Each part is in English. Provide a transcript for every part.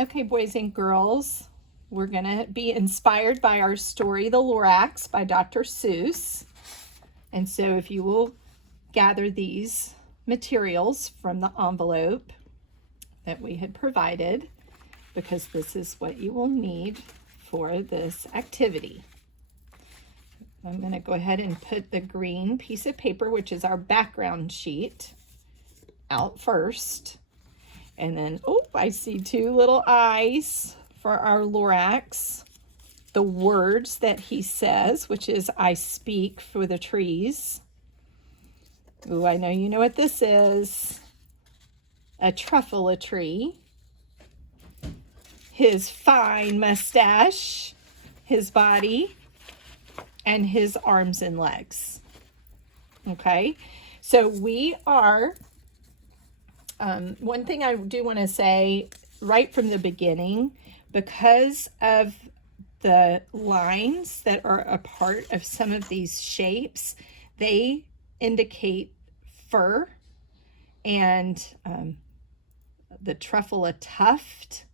Okay, boys and girls, we're going to be inspired by our story, The Lorax by Dr. Seuss. And so if you will gather these materials from the envelope that we had provided, because this is what you will need for this activity. I'm going to go ahead and put the green piece of paper, which is our background sheet, out first. And then, oh, I see two little eyes for our Lorax. The words that he says, which is, I speak for the trees. Oh, I know you know what this is. A truffle tree. His fine mustache, his body, and his arms and legs. Okay, so we are, one thing I do want to say right from the beginning, because of the lines that are a part of some of these shapes, they indicate fur, and the truffle a tuft.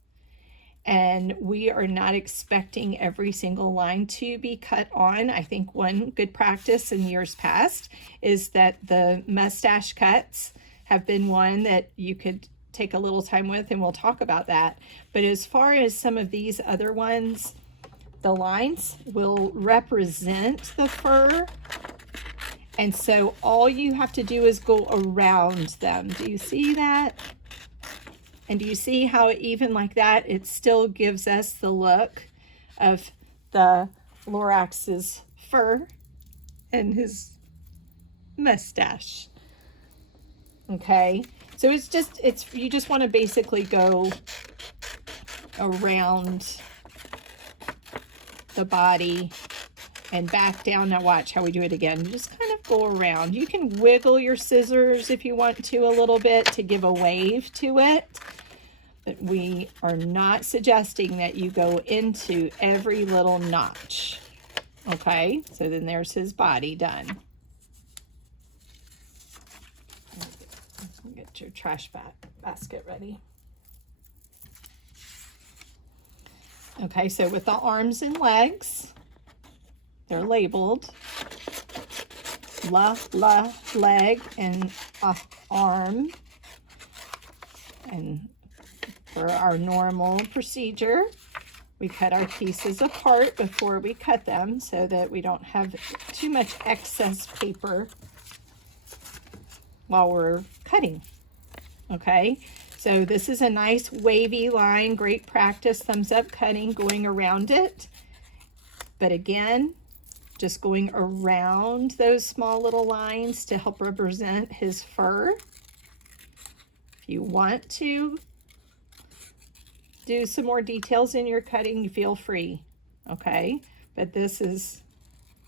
And we are not expecting every single line to be cut on. I think one good practice in years past is that the mustache cuts have been one that you could take a little time with, and we'll talk about that. But as far as some of these other ones, the lines will represent the fur. And so all you have to do is go around them. Do you see that? And do you see how even like that, it still gives us the look of the Lorax's fur and his mustache? Okay, so you just want to basically go around the body and back down. Now watch how we do it again. Just kind of go around. You can wiggle your scissors if you want to a little bit to give a wave to it. But we are not suggesting that you go into every little notch. Okay, so then there's his body done. Get your trash basket ready. Okay, so with the arms and legs, they're labeled leg, and arm. And for our normal procedure, we cut our pieces apart before we cut them so that we don't have too much excess paper while we're cutting. Okay, so this is a nice wavy line, great practice, thumbs up cutting, going around it. But again, just going around those small little lines to help represent his fur. If you want to do some more details in your cutting, feel free, okay? But this is,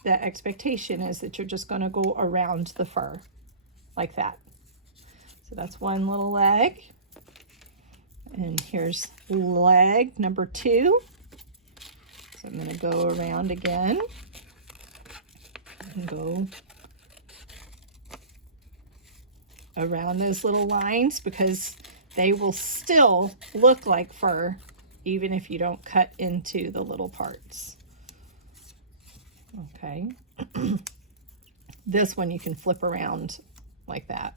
the expectation is that you're just gonna go around the fur like that. So that's one little leg. And here's leg number 2. So I'm gonna go around again and go around those little lines, because they will still look like fur even if you don't cut into the little parts. Okay. This one you can flip around like that.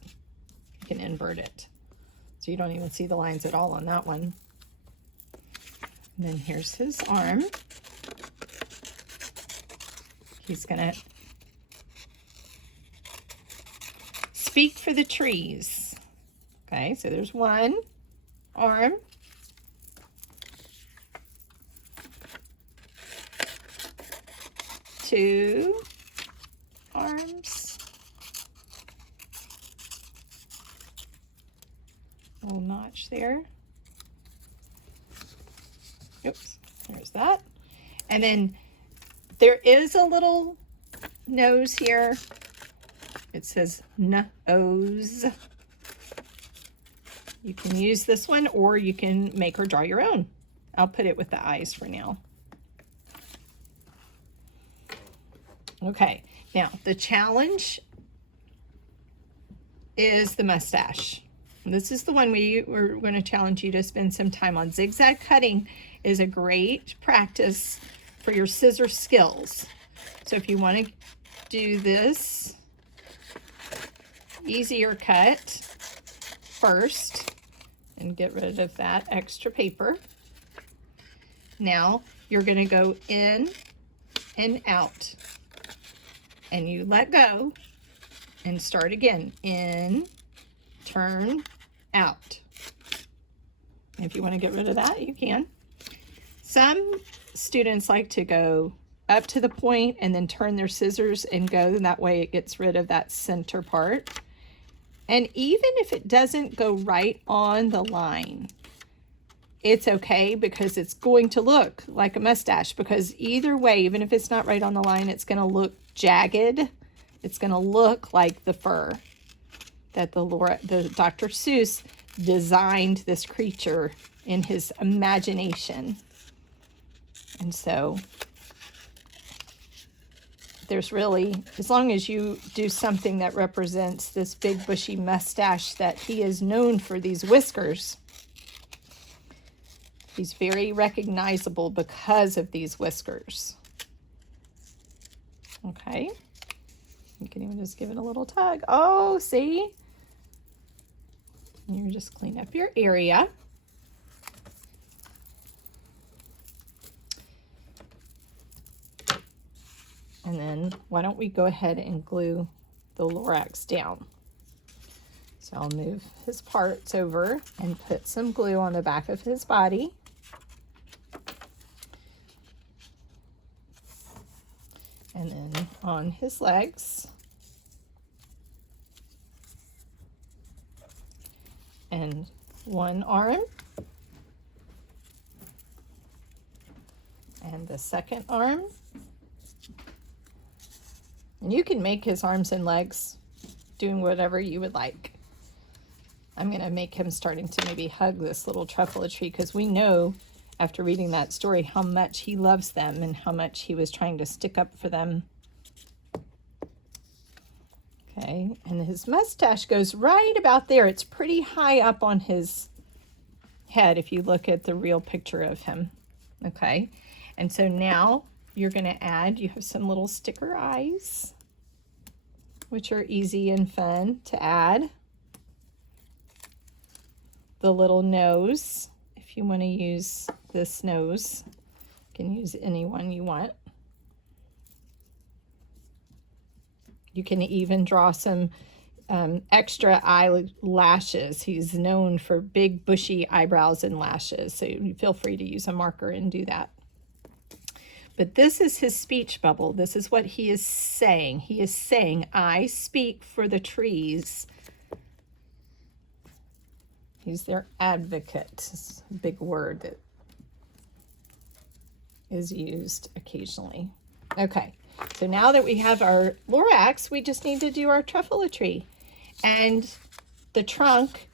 You can invert it. So you don't even see the lines at all on that one. And then here's his arm. He's gonna speak for the trees. Okay, so there's one arm. Two arms. Little notch there. Oops, there's that. And then there is a little nose here. It says nose. You can use this one, or you can make or draw your own. I'll put it with the eyes for now. Okay, now the challenge is the mustache. This is the one we're going to challenge you to spend some time on. Zigzag cutting is a great practice for your scissor skills. So if you want to do this easier cut first and get rid of that extra paper, now you're going to go in and out, and you let go and start again. In, turn, out. If you want to get rid of that, you can. Some students like to go up to the point and then turn their scissors and go, and that way it gets rid of that center part. And even if it doesn't go right on the line, it's okay, because it's going to look like a mustache, because either way, even if it's not right on the line, it's going to look jagged. It's going to look like the fur that the Dr. Seuss designed this creature in his imagination. And so there's really, as long as you do something that represents this big bushy mustache that he is known for, these whiskers, he's very recognizable because of these whiskers. Okay. You can even just give it a little tug. Oh, see? And you just clean up your area. And then why don't we go ahead and glue the Lorax down. So I'll move his parts over and put some glue on the back of his body. And then on his legs. And one arm. And the second arm. And you can make his arms and legs doing whatever you would like. I'm going to make him starting to maybe hug this little truffle tree, because we know after reading that story how much he loves them and how much he was trying to stick up for them. Okay, and his mustache goes right about there. It's pretty high up on his head if you look at the real picture of him. Okay, and so now you're going to add, you have some little sticker eyes, which are easy and fun to add. The little nose, if you want to use this nose, you can use any one you want. You can even draw some extra eyelashes. He's known for big bushy eyebrows and lashes, so you feel free to use a marker and do that. But this is his speech bubble. This is what he is saying. He is saying, I speak for the trees. He's their advocate. It's a big word that is used occasionally. Okay, so now that we have our Lorax, we just need to do our truffle tree. And the trunk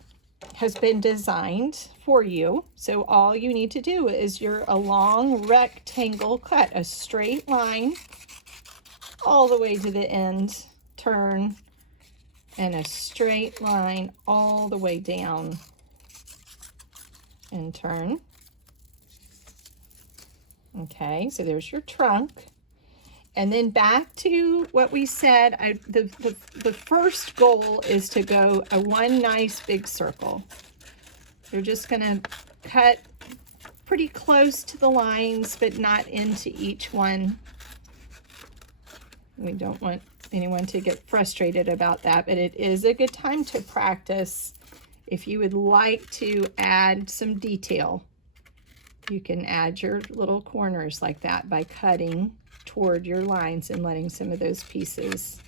has been designed for you. So all you need to do is a long rectangle cut, a straight line all the way to the end, turn, and a straight line all the way down and turn. Okay, so there's your trunk. And then back to what we said, the first goal is to go one nice big circle. You're just going to cut pretty close to the lines, but not into each one. We don't want anyone to get frustrated about that, but it is a good time to practice. If you would like to add some detail, you can add your little corners like that by cutting toward your lines and letting some of those pieces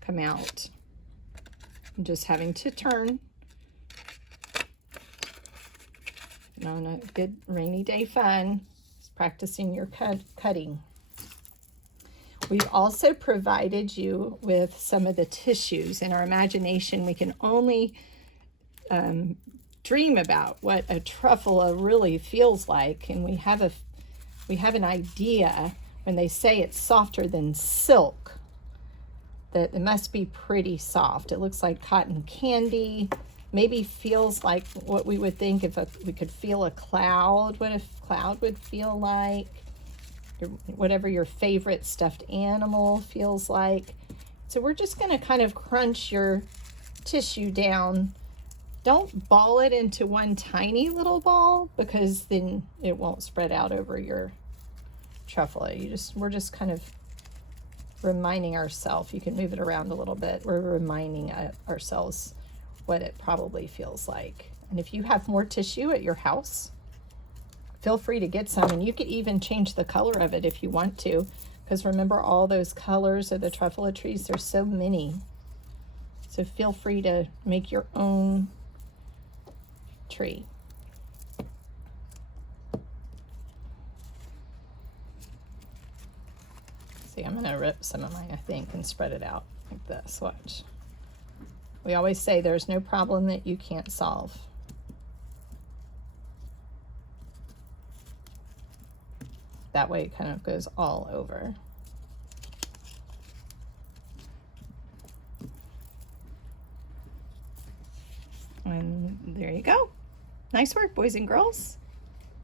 come out. I'm just having to turn. And on a good rainy day fun, practicing your cutting. We've also provided you with some of the tissues. In our imagination, we can only dream about what a truffle really feels like, and we have an idea when they say it's softer than silk, that it must be pretty soft. It looks like cotton candy, maybe feels like what we would think if we could feel a cloud, what a cloud would feel like, whatever your favorite stuffed animal feels like. So we're just going to kind of crunch your tissue down. Don't ball it into one tiny little ball, because then it won't spread out over your truffle. We're just kind of reminding ourselves. You can move it around a little bit. We're reminding ourselves what it probably feels like. And if you have more tissue at your house, feel free to get some, and you could even change the color of it if you want to, because remember, all those colors of the truffula trees, there's so many. So feel free to make your own tree. See, I'm gonna rip some of mine, I think, and spread it out like this. Watch. We always say there's no problem that you can't solve. That way it kind of goes all over. And there you go. Nice work, boys and girls.